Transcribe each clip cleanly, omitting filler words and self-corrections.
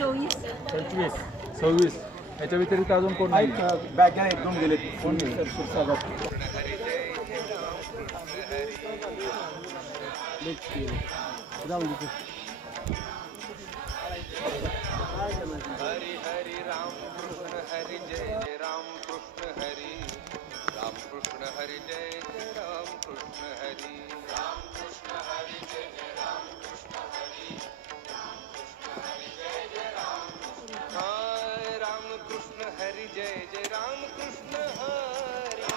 24 25 26 याच्या व्यतिरिक्त अजून कोण नाही? बॅग घ्या, एक दोन गेले कोण नाही. हरी हरी राम कृष्ण हरी जय जय राम कृष्ण हरी राम कृष्ण हरी जय जय राम कृष्ण हरी राम कृष्ण हरी जय जय राम कृष्ण हरी राम कृष्ण हरी जय जय राम कृष्ण हरी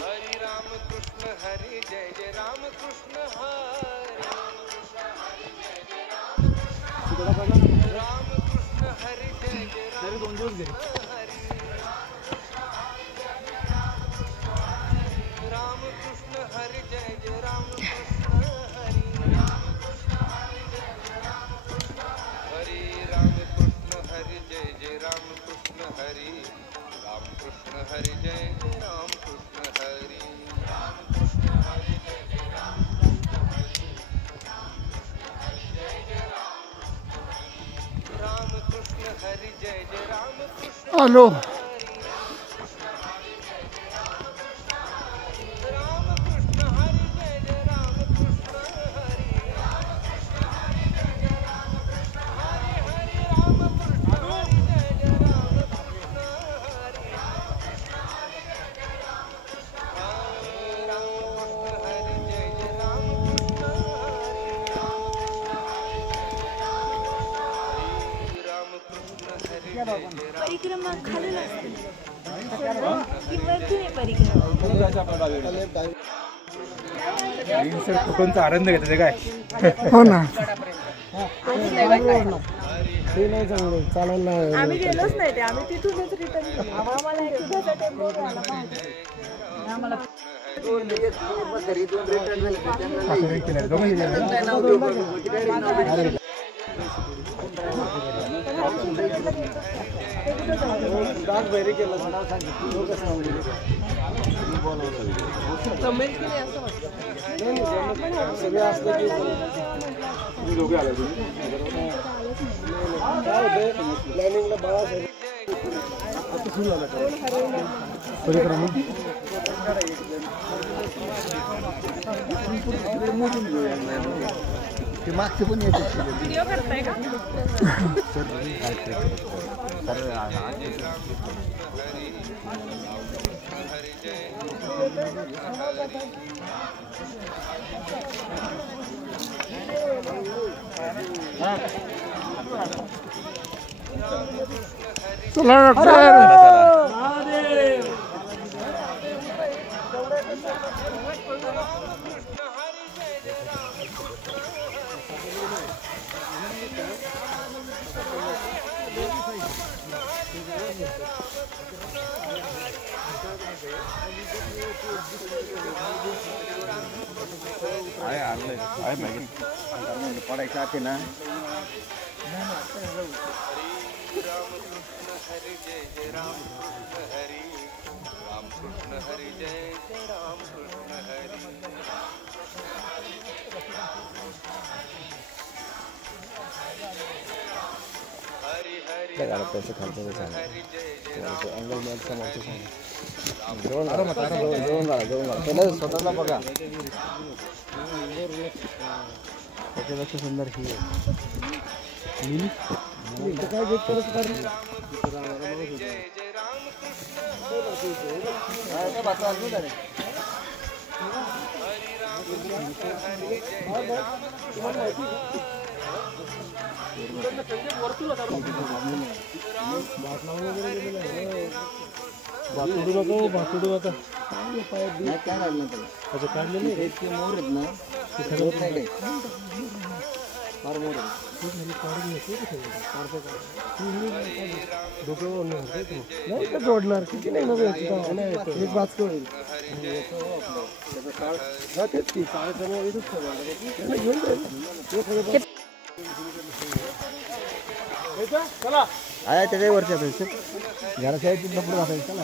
हरी राम कृष्ण हरी जय जय राम कृष्ण हरी राम कृष्ण हरी जय जय राम दोन दिवस घरी हरी राम कृष्ण हरी जय जय राम कृष्ण हरी हरी राम कृष्ण हरी जय जय राम कृष्ण हरी राम कृष्ण हरी जय जय राम कृष्ण हरी राम कृष्ण हरी जय जय राम कृष्ण हरी राम कृष्ण हरी जय जय राम कृष्ण हॅलो राम कृष्ण हरी जय जय राम कृष्ण हरी हरी हरी राम कृष्ण हरी जय जय राम कृष्ण हरी राम कृष्ण हरी जय जय राम कृष्ण हरी राम कृष्ण हरी जय जय परिक्रमा खाली असते की वरती नाही परिक्रमा कुठूनचा आनंद घेते ते काय? हो ना ते नाही चांगलं चालायला. आम्ही गेलोच नाही ते आम्ही तिथूनच रिटर्न आम्हाला एक दुधाचा टेम्पो मिळाला आम्हाला डाग बैरी केलं जमेल की नाही असं वाटतं सगळे असलं की तुम्ही दोघे आले काय होते प्लॅनिंगला बाळा आता सुरू झालं परिक्रमा ते मागचे पण येते व्हिडिओ करताय का चला डॉक्टर पडायचं आहे ना. राम कृष्ण हरी जय जय राम कृष्ण हरी राम कृष्ण हरी जय जय राम कृष्ण हरी हरी हरी राम कृष्ण हरी जय जय राम अँगल मॅच समोरचं जवळ स्वतःला बघा त्याच्यापेक्षा सुंदर ही आहे. काय घेत परत जय जय राम कृष्ण हरी राम कृष्ण हरी जय जय राम भातुडू नको भातुडू आता काय काढलं त्याला काढले नाही इतके मोर आहेत ना ते खरं नाही काही फार मोर नाही का जोडणार किती नाही नव्हे एक वाचतो होईल तेच की साडेसमोर घेऊन जाईल चला आहे त्याच्या वरच्या पैसे घराच्या आहे तिथं पुढे जाता चला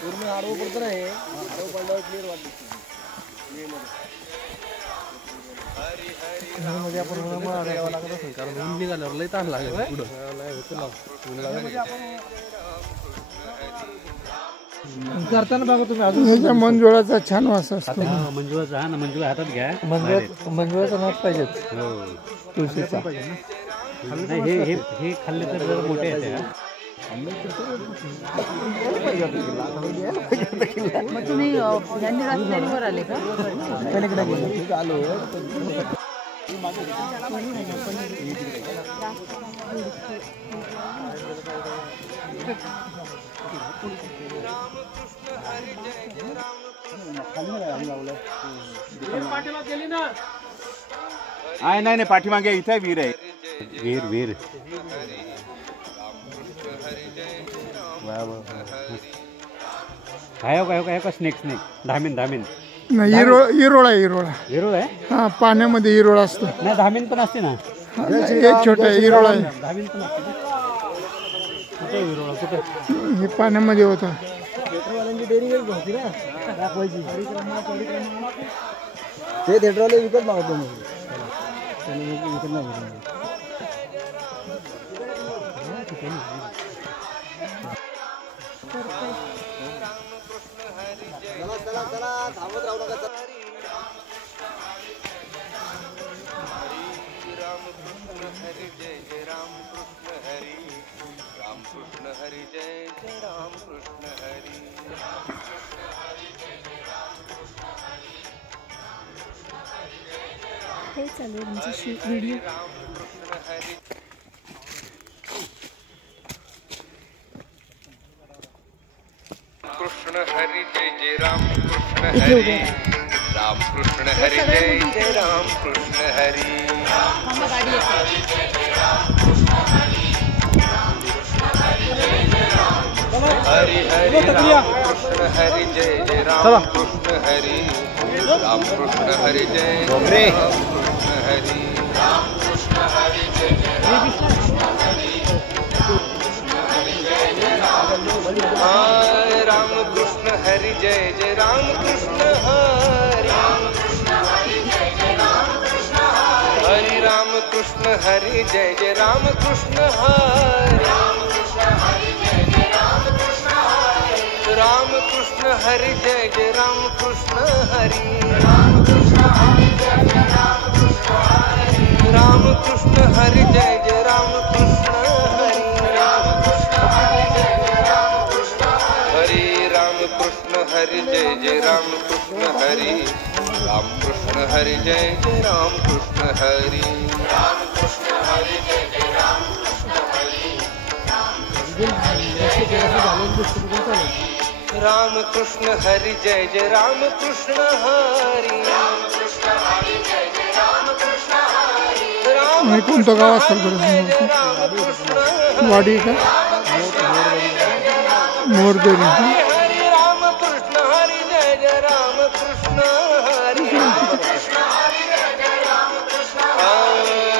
पूर्ण आडवं पडतं नाही, आडवं पडल्यावर क्लिअर वाटतं. मध्ये आपण उन्हामुळे यावं लागत असेल कारण ऊन निघाल्यावर लई ताण लागेल पुढं करताना बघा तुम्ही अजून ह्याच्या मंजुळाचा छान वास असतो. मंजुळाचा हा ना मंजुळा हातात घ्या. मंजुळाचा नाच पाहिजे तुळशीचा. नाही हे खाल्ले तर जरा मोठे येते. मग तुम्ही यांनी रस्त्यावर आले का? आलो नाही पाठीमागे इथे वीर आहे. वीर काय का स्नेक धामीन नाही इरोळा हिरोळ आहे. हा पाण्यामध्ये इरोळा असतो. नाही धामीन पण असते ना. एक छोटा इरोळा आहे. धामीन पण असते. कुठे हिरोळा कुठे? हे पाण्यामध्ये होतं. थिएटरवाल्यांची डेअरिंग होती ना दाखवायची. ते थिएटरवाले विकत मागतो मग विकत नाही. चला थांबत राहू नका. रामकृष्ण हरी जय जय रामकृष्ण हरी. रामकृष्ण हरी जय जय रामकृष्ण हरी. हे चालू तुमची व्हिडिओ. कृष्ण हरी जय जय रामकृष्ण हरी. रामकृष्ण हरी जय जय रामकृष्ण हरी. हरी हरी रामकृष्ण हरी जय जय रामकृष्ण हरी. रामकृष्ण हरी जय रामकृष्ण हरी. रामकृष्ण हरी जय जय रामकृष्ण हरी. रामकृष्ण हरी जय जय रामकृष्ण हरी. हरि रामकृष्ण हरी जय जय रामकृष्ण हरी. रामकृष्ण हरी जय जय रामकृष्ण हरी. रामकृष्ण हरी जय जय रामकृष्ण हरी. हरि रामकृष्ण हरी जय जय रामकृष्ण हरी. रामकृष्ण हरी जय जय रामकृष्ण हरी. रामकृष्ण हरी जय जय रामकृष्ण हरी. रामकृष्ण हरी जय जय रामकृष्ण हरी. कोणतं गाव असेल बरं? वाडी का मोरदेवी? हरी रामकृष्ण हरी जय जय रामकृष्ण हरी.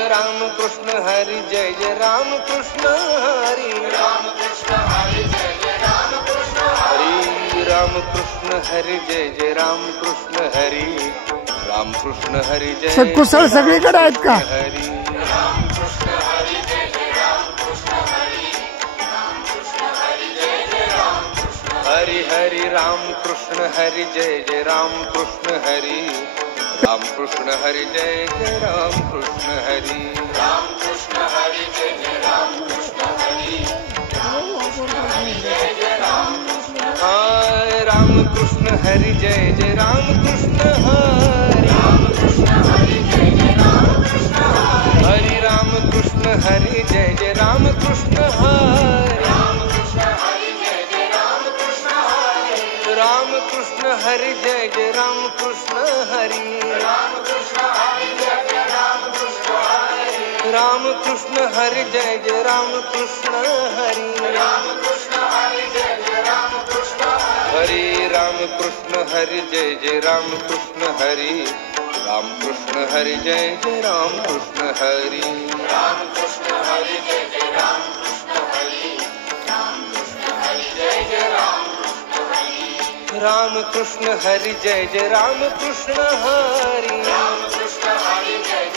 रामकृष्ण हरी जय जय रामकृष्ण हरी. हरी रामकृष्ण हरी जय जय रामकृष्ण हरी. रामकृष्ण हरी जय कुसळ सगळीकडे आहेत का? हरी. हरि हरि रामकृष्ण हरि जय जय रामकृष्ण हरि. रामकृष्ण हरि जय जय रामकृष्ण हरि. रामकृष्ण हरि जय जय रामकृष्ण हरि. रामकृष्ण हरि जय जय रामकृष्ण हरि. हरि रामकृष्ण हरि जय जय रामकृष्ण हरि. रामकृष्ण हरि हरि जय जय राम कृष्ण हरि राम कृष्ण हरि जय जय राम कृष्ण हरि राम कृष्ण हरि जय जय राम कृष्ण हरि राम कृष्ण हरि जय जय राम कृष्ण हरि राम कृष्ण हरि जय जय राम कृष्ण हरि राम कृष्ण हरि जय जय राम कृष्ण हरि राम कृष्ण हरि जय जय राम कृष्ण हरि राम कृष्ण हरि जय जय राम कृष्ण हरि राम कृष्ण हरि जय जय राम कृष्ण हरि राम कृष्ण हरि जय